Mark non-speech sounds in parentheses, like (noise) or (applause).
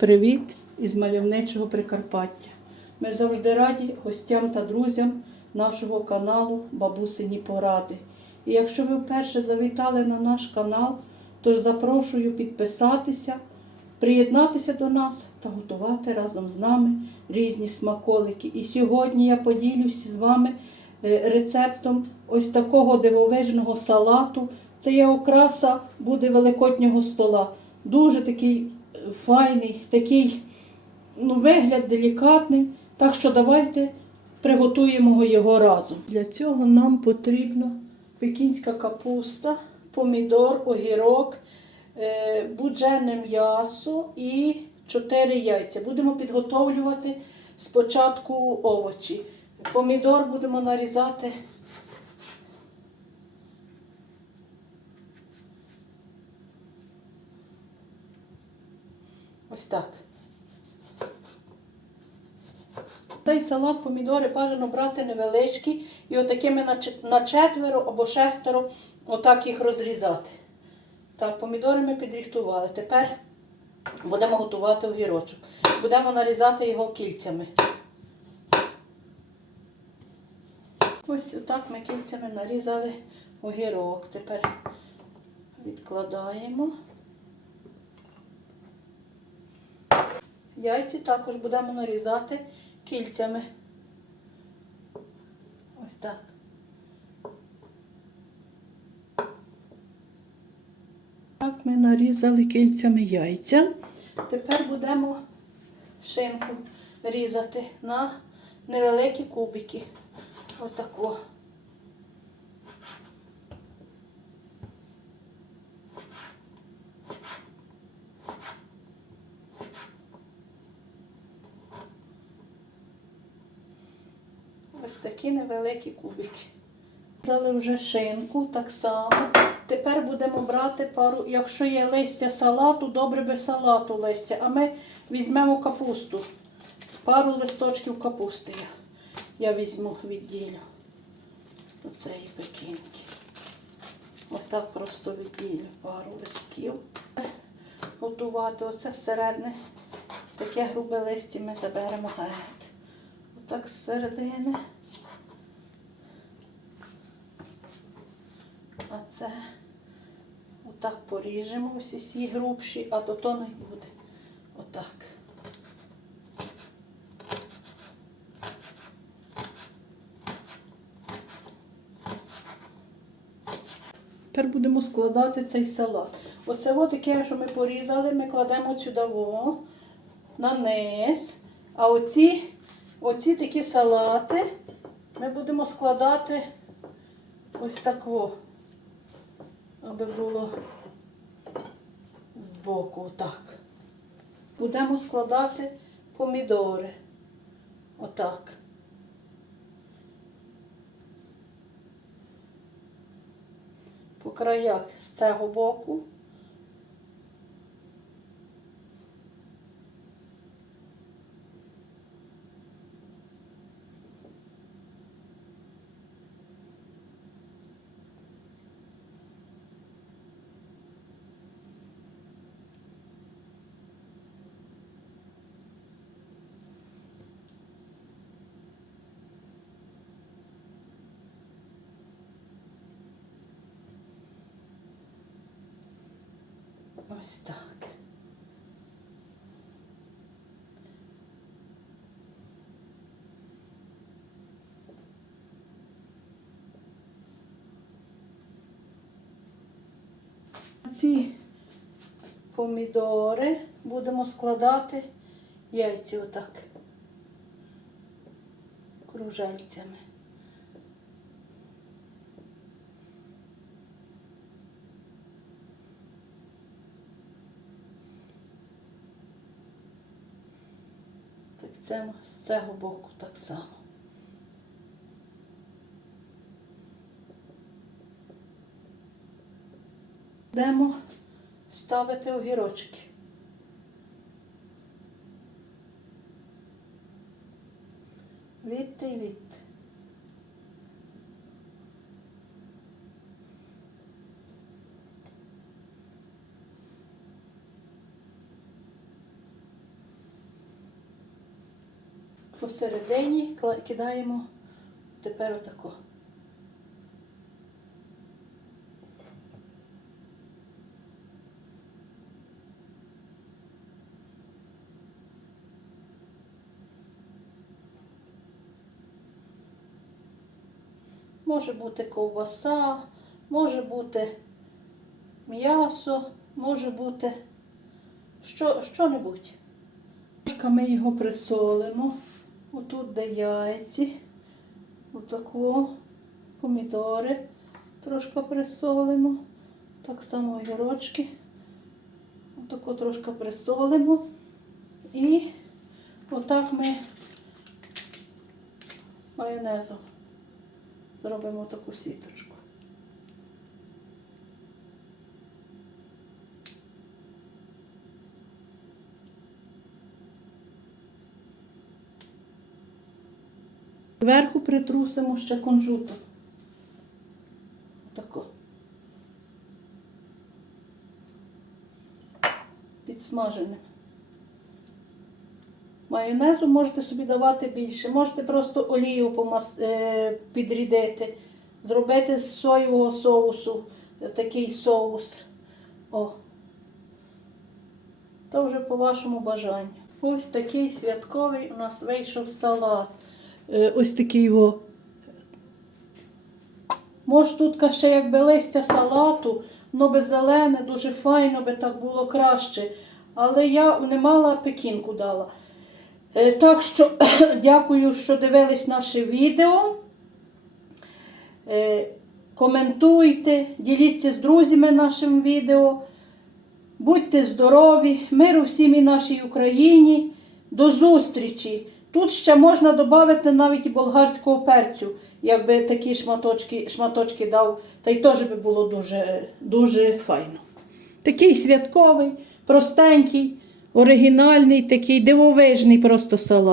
Привіт із мальовничого Прикарпаття. Ми завжди раді гостям та друзям нашого каналу Бабусині Поради. І якщо ви вперше завітали на наш канал, то запрошую підписатися, приєднатися до нас та готувати разом з нами різні смаколики. І сьогодні я поділюся з вами е, рецептом ось такого дивовижного салату. Це є окраса буде великоднього стола. Дуже такий файний, такий ну, вигляд делікатний. Так що давайте приготуємо його разом. Для цього нам потрібно пекінська капуста, помідор, огірок, е, буджене м'ясо і 4 яйця. Будемо підготовлювати спочатку овочі. Помідор будемо нарізати. Ось так. Цей салат помідори бажано брати невеличкі і отакими на четверо або шестеро отак їх розрізати. Так, помідори ми підріхтували. Тепер будемо готувати огірочок. Будемо нарізати його кільцями. Ось отак ми кільцями нарізали огірок. Тепер відкладаємо. Яйці також будемо нарізати кільцями. Ось так. Так, ми нарізали кільцями яйця. Тепер будемо шинку різати на невеликі кубики. Отако. Ось такі невеликі кубики. Взяли вже шинку так само. Тепер будемо брати пару, якщо є листя салату, добре би салату листя. А ми візьмемо капусту. Пару листочків капусти я, візьму відділю. Оцеї пекінки. Ось так просто відділю пару листків. Готувати. Оце середне. Таке грубе листя ми заберемо геть. Отак з середини. А це отак поріжемо всі ці грубші, а то то не буде. Отак. Тепер будемо складати цей салат. Оце от таке, що ми порізали, ми кладемо сюди на низ. А оці, оці такі салати ми будемо складати ось так во, аби було збоку, отак. Будемо складати помідори. Отак. По краях з цього боку. Ось так. Ці помідори будемо складати яйці отак кружельцями. Так це з цього боку так само. Будемо ставити огірочки. Відти і відти. Посередині кидаємо тепер отако. Може бути ковбаса, може бути м'ясо, може бути що, що-небудь. Трошки ми його присолимо. Отут де яйці. Отако помідори трошки присолимо. Так само огірочки. Отако трошки присолимо. І отак ми майонезом зробимо таку сіточку. Зверху притрусимо ще кунжутом. Тако. Підсмаженим. Майонезу можете собі давати більше. Можете просто олію помас... е, підрідити, зробити з соєвого соусу е, такий соус. О. То вже по вашому бажанню. Ось такий святковий у нас вийшов салат. Е, Ось такий о. Може тут ще якби листя салату, воно би зелене, дуже файно би так було краще. Але я не мала пекінку дала. Е, Так що (coughs) дякую, що дивились наше відео. Е, Коментуйте, діліться з друзями нашим відео. Будьте здорові, миру всім і нашій Україні. До зустрічі! Тут ще можна додати навіть і болгарського перцю, якби такі шматочки, шматочки дав, та й теж би було дуже, дуже файно. Такий святковий, простенький, оригінальний, такий дивовижний просто салат.